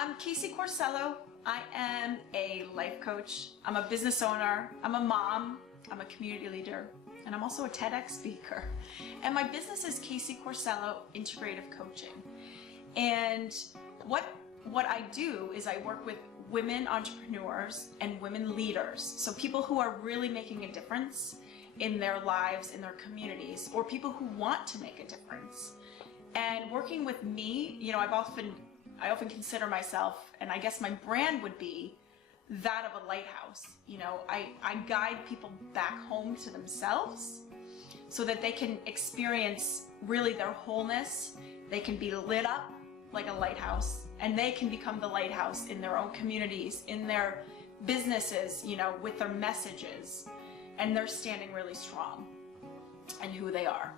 I'm Kasey Corsello. I am a life coach. I'm a business owner. I'm a mom. I'm a community leader. And I'm also a TEDx speaker. And my business is Kasey Corsello Integrative Coaching. And what I do is I work with women entrepreneurs and women leaders. So people who are really making a difference in their lives, in their communities, or people who want to make a difference. And working with me, I often consider myself, and I guess my brand would be that of a lighthouse. I guide people back home to themselves so that they can experience really their wholeness. They can be lit up like a lighthouse, and they can become the lighthouse in their own communities, in their businesses, with their messages, and they're standing really strong in who they are.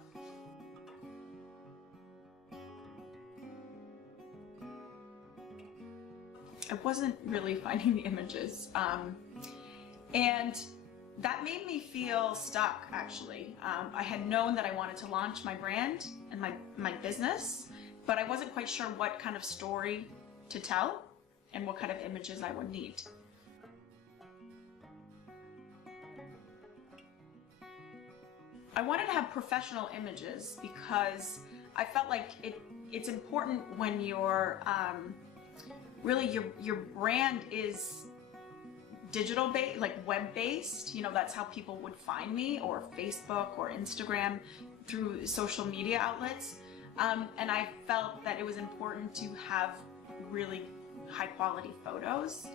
I wasn't really finding the images, and that made me feel stuck, actually. I had known that I wanted to launch my brand and my business, but I wasn't quite sure what kind of story to tell and what kind of images I would need. I wanted to have professional images because I felt like it's important when you're really your brand is digital based, like web based. That's how people would find me, or Facebook or Instagram, through social media outlets. And I felt that it was important to have really high quality photos.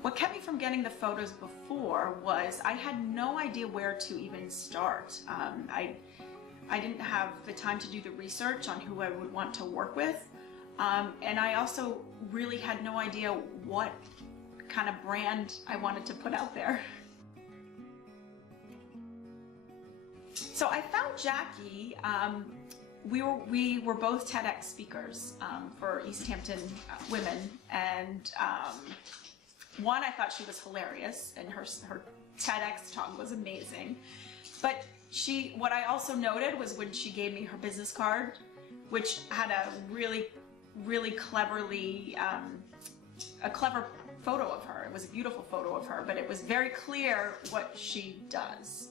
What kept me from getting the photos before was I had no idea where to even start. I didn't have the time to do the research on who I would want to work with. And I also really had no idea what kind of brand I wanted to put out there. So I found Jacki. We were both TEDx speakers for East Hampton women, and one, I thought she was hilarious, and her TEDx talk was amazing. But what I also noted was when she gave me her business card, which had a really cleverly, a clever photo of her. It was a beautiful photo of her, but it was very clear what she does.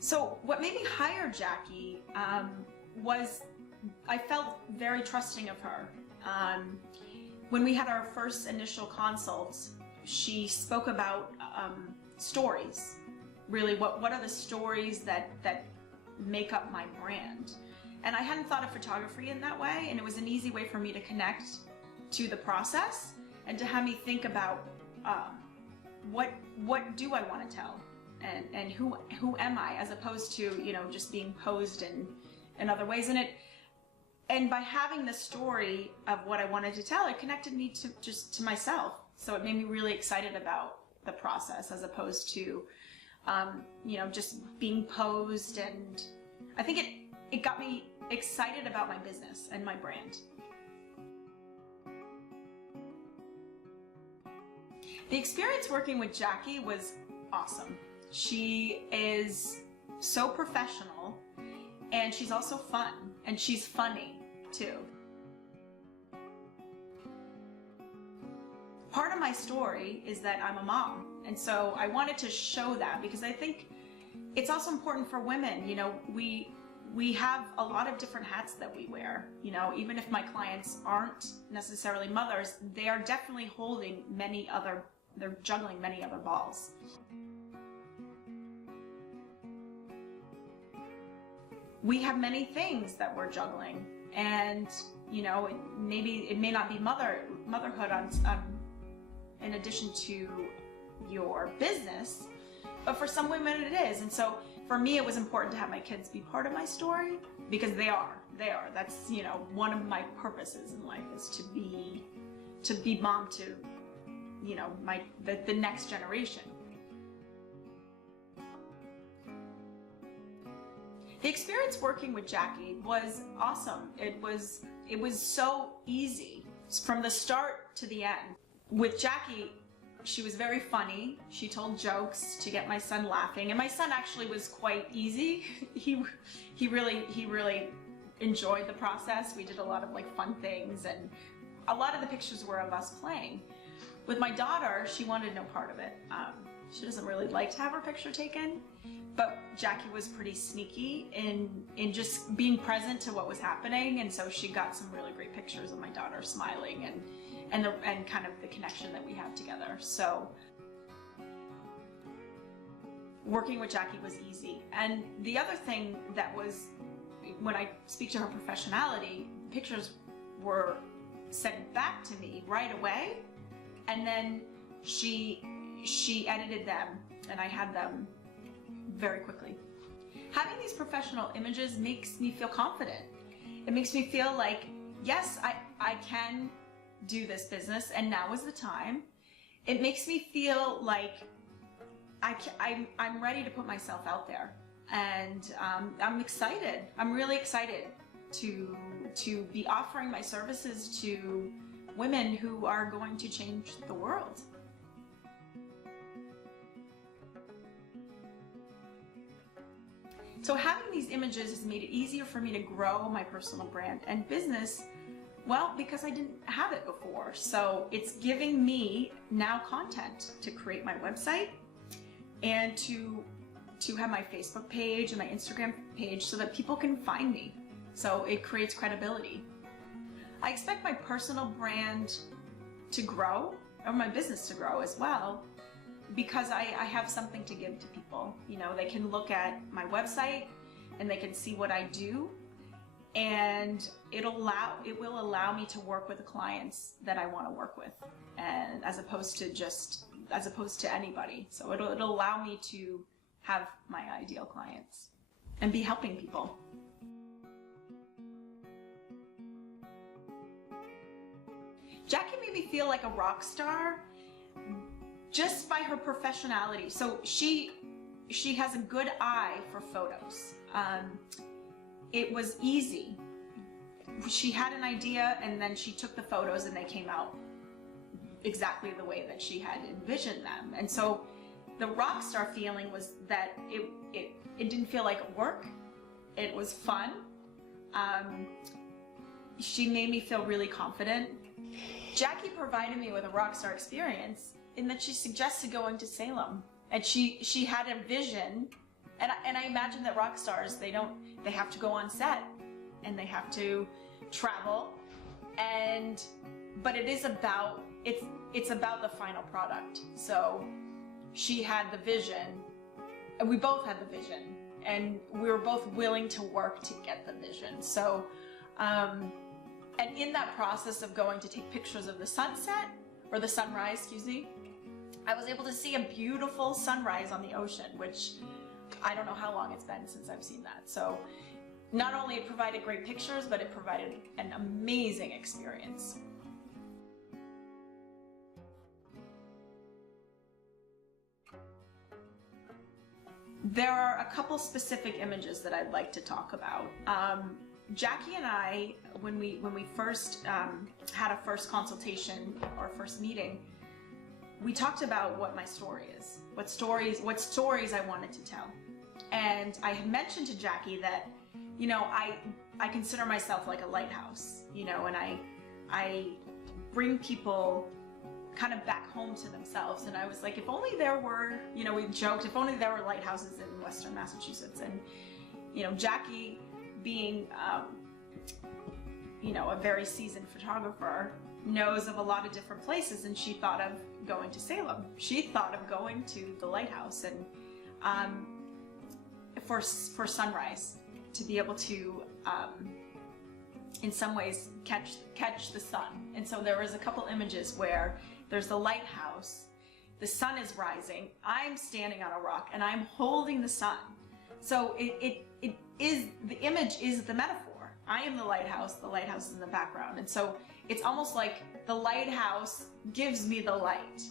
So what made me hire Jacki was I felt very trusting of her. When we had our first initial consults, she spoke about stories. Really, what are the stories that make up my brand? And I hadn't thought of photography in that way, and it was an easy way for me to connect to the process and to have me think about what do I want to tell, and who am I, as opposed to just being posed in other ways. And by having the story of what I wanted to tell, it connected me to myself. So it made me really excited about the process, as opposed to just being posed. And I think it got me excited about my business and my brand. The experience working with Jacki was awesome. She is so professional, and she's also fun, and she's funny too. Part of my story is that I'm a mom, and so I wanted to show that, because I think it's also important for women. We have a lot of different hats that we wear. Even if my clients aren't necessarily mothers, they are definitely holding they're juggling many other balls. We have many things that we're juggling, and maybe it may not be motherhood in addition to your business, but for some women it is. And so for me, it was important to have my kids be part of my story, because they are. That's one of my purposes in life, is to be mom to the next generation. The experience working with Jacki was awesome. It was so easy from the start to the end. With Jacki, she was very funny. She told jokes to get my son laughing, and my son actually was quite easy. He really enjoyed the process. We did a lot of like fun things, and a lot of the pictures were of us playing. With my daughter, she wanted no part of it. She doesn't really like to have her picture taken, but Jacki was pretty sneaky in just being present to what was happening, and so she got some really great pictures of my daughter smiling and kind of the connection that we have together. So working with Jacki was easy. And the other thing that was, when I speak to her professionality, pictures were sent back to me right away, and then she edited them, and I had them very quickly. Having these professional images makes me feel confident. It makes me feel like, yes, I can do this business, and now is the time. It makes me feel like I'm ready to put myself out there, and I'm excited. I'm really excited to be offering my services to women who are going to change the world. So having these images has made it easier for me to grow my personal brand and business, well, because I didn't have it before. So it's giving me now content to create my website and to have my Facebook page and my Instagram page so that people can find me. So it creates credibility. I expect my personal brand to grow, or my business to grow as well, because I have something to give to people. You know, they can look at my website and they can see what I do, and it will allow me to work with the clients that I want to work with, and as opposed to anybody. So it'll allow me to have my ideal clients and be helping people. Jacki made me feel like a rock star just by her professionality. So she has a good eye for photos. It was easy. She had an idea, and then she took the photos and they came out exactly the way that she had envisioned them. And so the rock star feeling was that it didn't feel like work. It was fun. She made me feel really confident. Jacki provided me with a rock star experience in that she suggested going to Salem, and she had a vision, and I imagine that rock stars, they have to go on set and they have to travel, but it's about the final product. So she had the vision, and we both had the vision, and we were both willing to work to get the vision. So and in that process of going to take pictures of the sunset, or the sunrise, excuse me, I was able to see a beautiful sunrise on the ocean, which I don't know how long it's been since I've seen that. So not only it provided great pictures, but it provided an amazing experience. There are a couple specific images that I'd like to talk about. Jacki and I, when we first had a first consultation or first meeting, we talked about what my story is, what stories I wanted to tell. And I had mentioned to Jacki that, you know, I consider myself like a lighthouse, you know, and I bring people kind of back home to themselves. And I was like, if only there were, you know, we joked, if only there were lighthouses in Western Massachusetts. And, you know, Jacki being, you know, a very seasoned photographer, knows of a lot of different places, and she thought of going to Salem. She thought of going to the lighthouse, and for sunrise, to be able to, in some ways, catch the sun. And so there was a couple images where there's the lighthouse, the sun is rising, I'm standing on a rock, and I'm holding the sun. So it is, the image is the metaphor. I am the lighthouse is in the background. And so it's almost like the lighthouse gives me the light.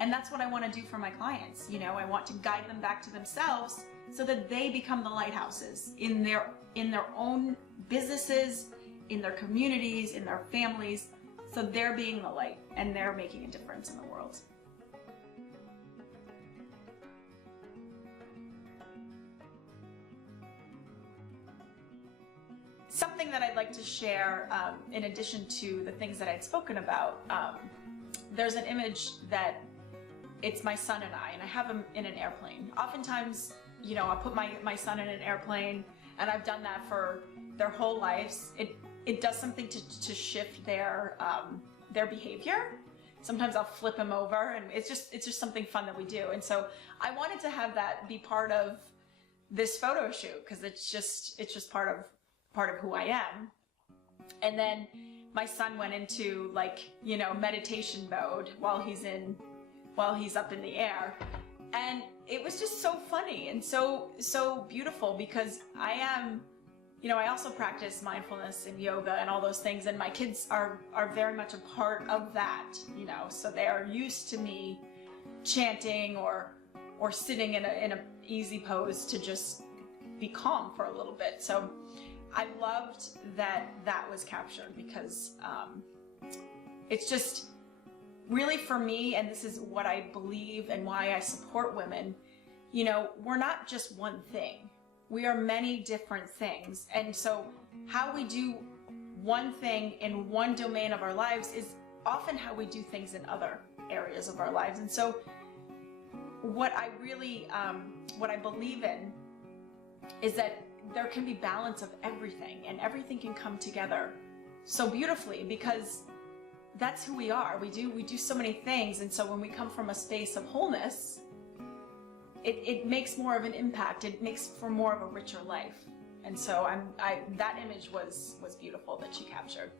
And that's what I want to do for my clients. You know, I want to guide them back to themselves so that they become the lighthouses in their own businesses, in their communities, in their families. So they're being the light and they're making a difference in the world. something that I'd like to share, in addition to the things that I'd spoken about, there's an image that it's my son and I have him in an airplane. Oftentimes, you know, I'll put my son in an airplane, and I've done that for their whole lives. It does something to shift their behavior. Sometimes I'll flip him over, and it's just something fun that we do. And so I wanted to have that be part of this photo shoot, because it's just part of who I am. And then my son went into, like, you know, meditation mode while he's up in the air, and it was just so funny and so beautiful, because I am, you know, I also practice mindfulness and yoga and all those things, and my kids are very much a part of that, you know, so they are used to me chanting or sitting in a easy pose to just be calm for a little bit. So I loved that was captured, because it's just really, for me, and this is what I believe and why I support women, you know, we're not just one thing. We are many different things. And so how we do one thing in one domain of our lives is often how we do things in other areas of our lives. And so what I really, what I believe in is that there can be balance of everything, and everything can come together so beautifully, because that's who we are. We do so many things, and so when we come from a space of wholeness, it makes more of an impact. It makes for more of a richer life. And so that image was beautiful that she captured.